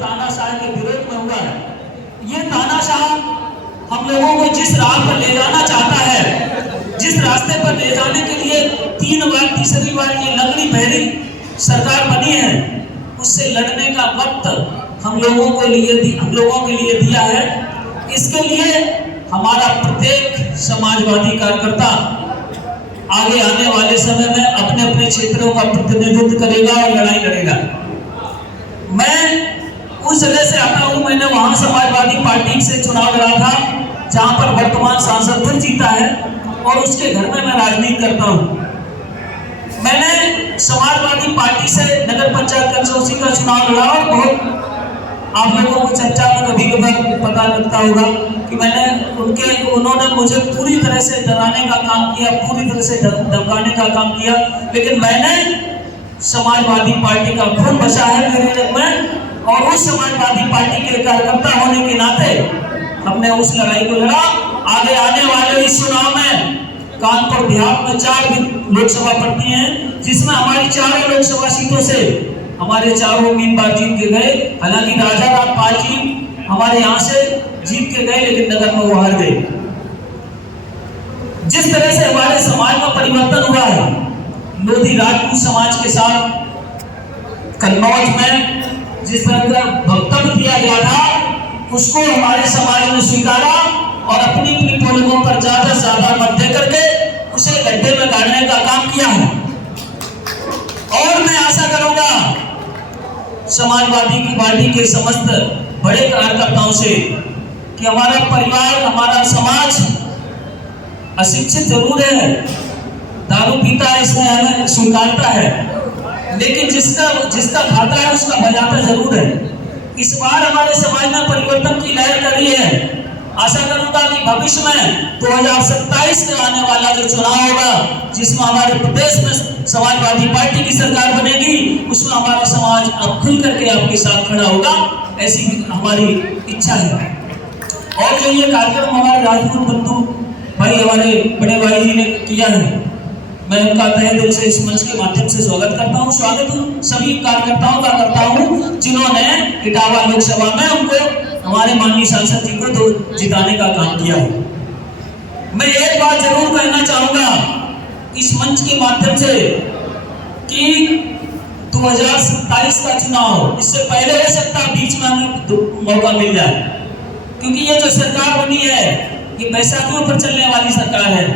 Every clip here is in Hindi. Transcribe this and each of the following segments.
तानाशाह के विरोध में हुआ है। ये तानाशाह हम लोगों को जिस राह पर ले जाना चाहता है, जिस रास्ते पर ले जाने के लिए 3 बार तीसरी बार ये लकड़ी पहरी सरकार बनी है, उससे लड़ने का वक्त हम लोगों के लिए दिया है। इसके लिए हमारा प्रत्येक समाजवादी कार्यकर्ता आगे आने वाले समय में अपने अपने क्षेत्रों का प्रतिनिधित्व करेगा और लड़ाई लड़ेगा। मैं उस जगह से आता हूं, मैंने वहां समाजवादी पार्टी से चुनाव लड़ा था जहां पर वर्तमान सांसद फिर जीता है, और उसके घर में मैं राजनीति करता हूं। मैंने समाजवादी पार्टी से नगर पंचायत कंसोर्सी का चुनाव लड़ा और बहुत आप लोगों को चर्चा में कभी कभार पता लगता होगा कि उन्होंने मुझे पूरी तरह से डराने का काम किया, पूरी तरह से धमकाने का काम किया, लेकिन मैंने समाजवादी पार्टी का खून बचा है मेरे रग में, और उस समाजवादी पार्टी के कार्यकर्ता होने के नाते हमने उस लड़ाई को लड़ा। आगे आने वाले इस चुनाव में कानपुर देहात में 4 लोकसभा पड़ती हैं, जिसमें हमारी 4 लोकसभा सीटों से हमारे 4 उम्मीदवार जीत के गए। हालांकि राजा राम पाल जी हमारे यहाँ से जीत के गए, लेकिन नगर में वो हार गए। जिस तरह से हमारे समाज में परिवर्तन हुआ है, लोधी राजपूत समाज के साथ कन्नौज में जिस तरह का वक्तव्य दिया गया था, उसको हमारे समाज ने स्वीकारा और अपनी पोलों पर ज्यादा से ज्यादा मत दे करके उसे गड्ढे में गाड़ने का काम किया है। और मैं आशा करूंगा समाजवादी की पार्टी के समस्त बड़े कार्यकर्ताओं से कि हमारा परिवार, हमारा समाज अशिक्षित जरूर है, दारू पीता है, इसमें हमें स्वीकारता है, लेकिन जिसका खाता है उसका बजाता जरूर है। इस बार हमारे समाज में परिवर्तन की लहर कर रही है। आशा करूंगा कि भविष्य में 2027 में आने वाला जो चुनाव होगा, जिसमें हमारे प्रदेश में समाजवादी पार्टी की सरकार बनेगी, उसमें हमारा समाज अब खुल करके आपके साथ खड़ा होगा, ऐसी हमारी इच्छा है। और जो ये कार्यक्रम हमारे राजपूत बंधु भाई, हमारे बड़े भाई जी ने किया है, मैं उनका तहे दिल से इस मंच के माध्यम से स्वागत करता हूं। स्वागत सभी कार्यकर्ताओं का करता हूं जिन्होंने इटावा लोकसभा में उनको हमारे माननीय सांसद जी को जिताने का काम किया है। मैं एक बात जरूर कहना चाहूंगा इस मंच के माध्यम से कि 2027 का चुनाव इससे पहले हो सकता है, बीच में हमें मौका मिल जाए, क्योंकि ये जो सरकार बनी है ये बैसाखियों पर चलने वाली सरकार है।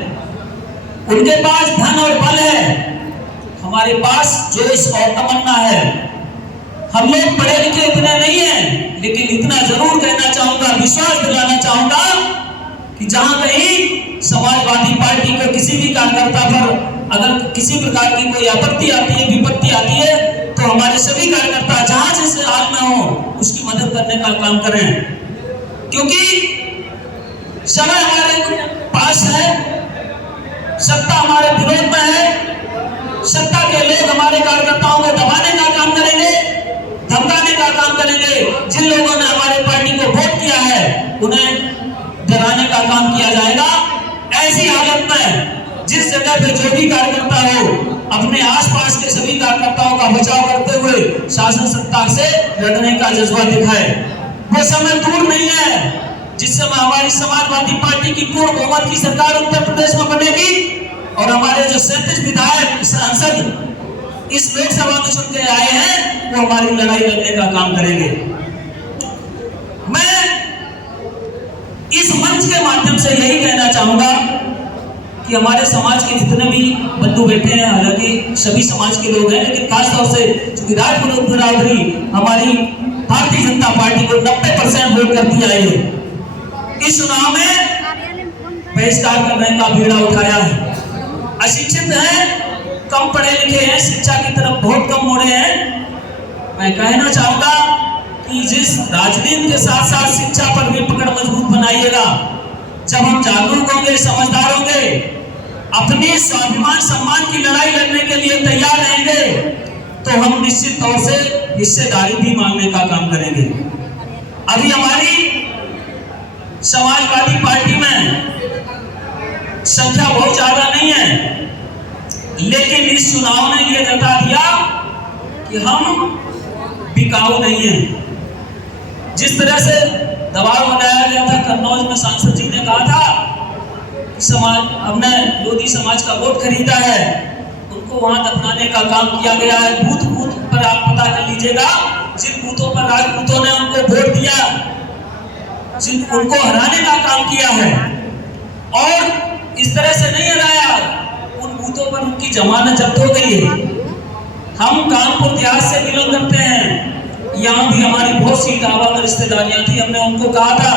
उनके पास धन और बल है, हमारे पास जोश और तमन्ना है। हम लोग पढ़े लिखे इतने नहीं हैं, लेकिन इतना जरूर कहना चाहूंगा, विश्वास दिलाना चाहूंगा कि जहां कहीं समाजवादी पार्टी के किसी भी कार्यकर्ता पर अगर किसी प्रकार की कोई आपत्ति आती है, विपत्ति आती है, तो हमारे सभी कार्यकर्ता जहां जैसे हाल में हो उसकी मदद करने का काम करें, क्योंकि समय हमारे पास है, सत्ता हमारे विरोध में है। सत्ता के लोग हमारे कार्यकर्ताओं को दबाने का काम करेंगे, धमकाने का काम करेंगे। जिन लोगों ने हमारे पार्टी को वोट किया है उन्हें डराने का काम किया जाएगा। ऐसी हालत में जिस जगह पे जो भी कार्यकर्ता हो, अपने आसपास के सभी कार्यकर्ताओं का बचाव करते हुए शासन सत्ता से लड़ने का जज्बा दिखाए। वो समय दूर नहीं है जिस समय हमारी समाजवादी पार्टी की पूर्ण बहुमत की सरकार उत्तर प्रदेश में बनेगी और हमारे जो 37 विधायक सांसद इस लोकसभा में चुन के आए हैं, वो हमारी लड़ाई लड़ने का काम करेंगे। मैं इस मंच के माध्यम से यही कहना चाहूंगा कि हमारे समाज के जितने भी बंधु बैठे हैं, हालांकि सभी समाज के लोग हैं, लेकिन खासतौर से चूंकि राजपूत बिरादरी हमारी भारतीय जनता पार्टी को 90% वोट करती आई है, इस चुनाव में बहिष्कार करने का बीड़ा उठाया है। अशिक्षित हैं, कम पढ़े लिखे हैं, शिक्षा की तरफ बहुत कम मुड़े हैं। मैं कहना चाहूंगा कि जिस राजनीति के साथ साथ शिक्षा पर भी पकड़ मजबूत बनाइएगा। जब हम जागरूक होंगे, समझदार होंगे, अपने स्वाभिमान सम्मान की लड़ाई लड़ने के लिए तैयार रहेंगे, तो हम निश्चित तौर से हिस्सेदारी भी मांगने का काम करेंगे। अभी हमारी समाजवादी पार्टी में संख्या बहुत ज्यादा नहीं है, लेकिन इस चुनाव ने यह जता दिया कि हम बिकाऊ नहीं हैं। जिस तरह से दबाव बनाया गया था, कन्नौज में सांसद जी ने कहा था कि समाज हमने लोधी समाज का वोट खरीदा है, उनको वहां दफनाने का काम किया गया है। बूथ बूथ पर आप पता कर लीजिएगा, जिन बूथों पर राजपूतों ने उनको वोट दिया, उनको हराने का काम किया है। और इस तरह से नहीं हराया, उन बूथों पर उनकी जमानत जब्त हो गई है। हम कानपुर देहात से बिलोंग करते हैं, यहाँ भी हमारी बहुत सी दावा में रिश्तेदारियां थी। हमने उनको कहा था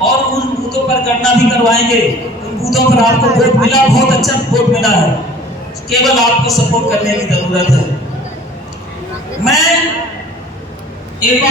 और उन बूथों पर गणना भी करवाएंगे। उन बूथों पर आपको वोट मिला, बहुत अच्छा वोट मिला है, केवल आपको सपोर्ट करने की जरूरत है। मैं एक बार